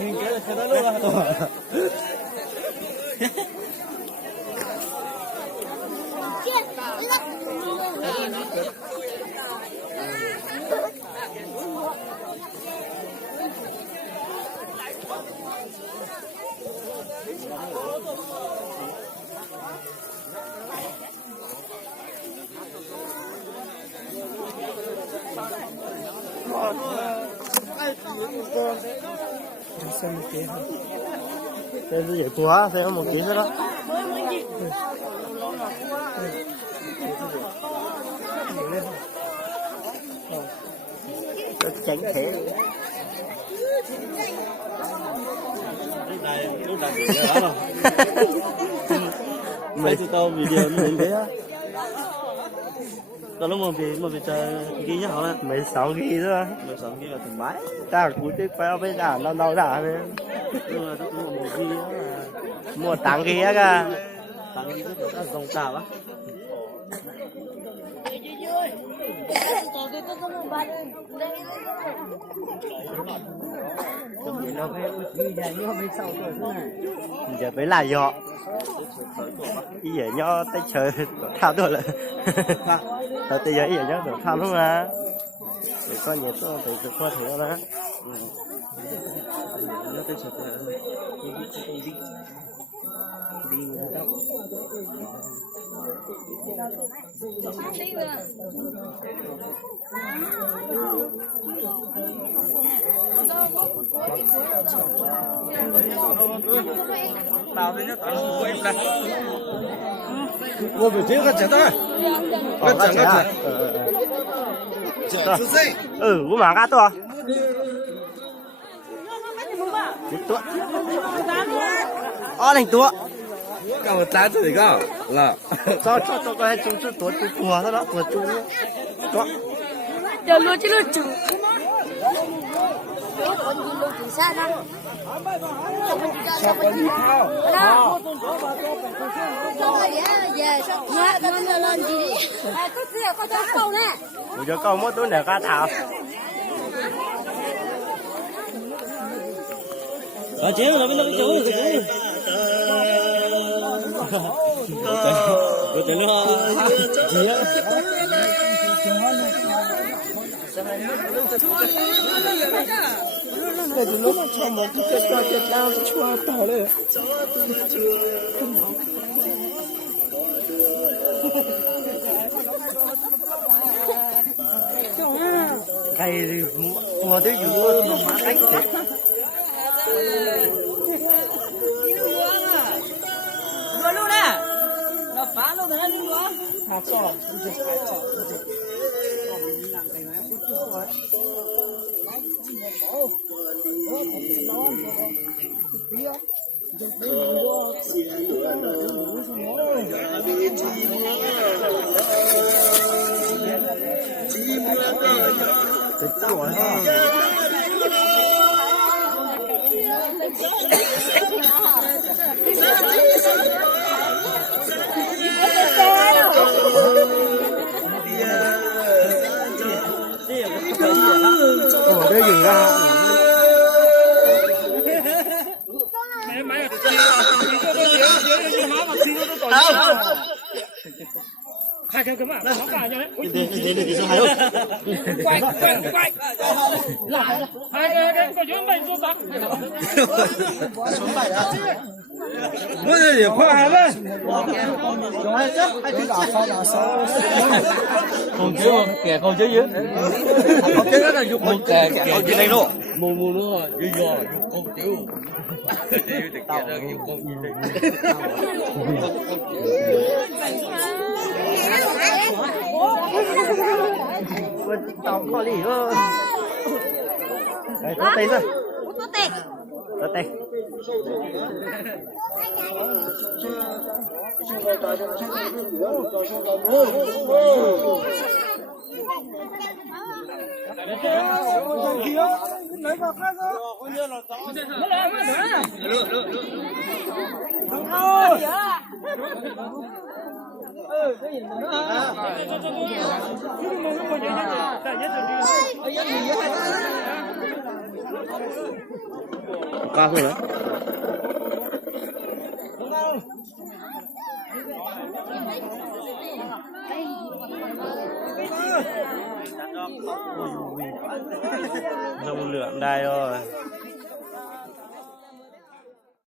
Mình kéo cho nó luôn à. Xem một tí thôi. Xem dễ quá, xem một tí thôi đó. Tránh thế. Lúc này đó rồi. Mấy tụi tao video mình thế á. Tao lúc mà bị chơi ghi nhá hả? 16 ghi thôi. 16 ghi là thoải mái. Ta cú tiếp quay với đả nó đau đả đấy. Nhưng mà tôi một ghi đó là Mua 8 ghi á cả. tăng ghi rất là dòng tàu á. Giờ mới là do ý giờ nhó tới chơi thao thôi là thôi tới giờ ý giờ nhó được thao luôn mà để con nhớ tôi từ con thử đó Nó tới chợ tao đấy nhá, tao quay đây.我们这个简单，我整个整，是谁？我马嘎多，多，2多。干我单子一个了，这个还组织多的了，多猪多。giờ luôn chứ luôn chủ còn gì luôn từ xa đó sao mình đi thao đó sao vậy về sao nhá nó lên gì đi có gì có cho câu nè bây giờ câu mất túi để cá thảo ở chế là bên đó cái chỗ này cái chỗ nó gì á cái gì lúc mà cho một cái lao chua tao đấy cái mua tới vừa mà má cách thế vừa luôn nè nó phá luôn rồi nó đi nữa à cho phải cho làm cái này phút rồi ở đây dừng ra hai cái mà nó cả nhau đấy. Đi sao hay không? Quay. Hai cái có dưới mày xuống bắn. Xuống bài đó.我这也快还问， Còn chứ kẻ còn chứ dưới.我这个呢就 Một kẻ dưới đây luôn. Mù nữa, dưới giò, con tiểu. Tao con gì đây? tao có gì thôi đấy có tiền rồi có tiền có tiền Cái gì Cao hơn nữa. Dung lượng đây rồi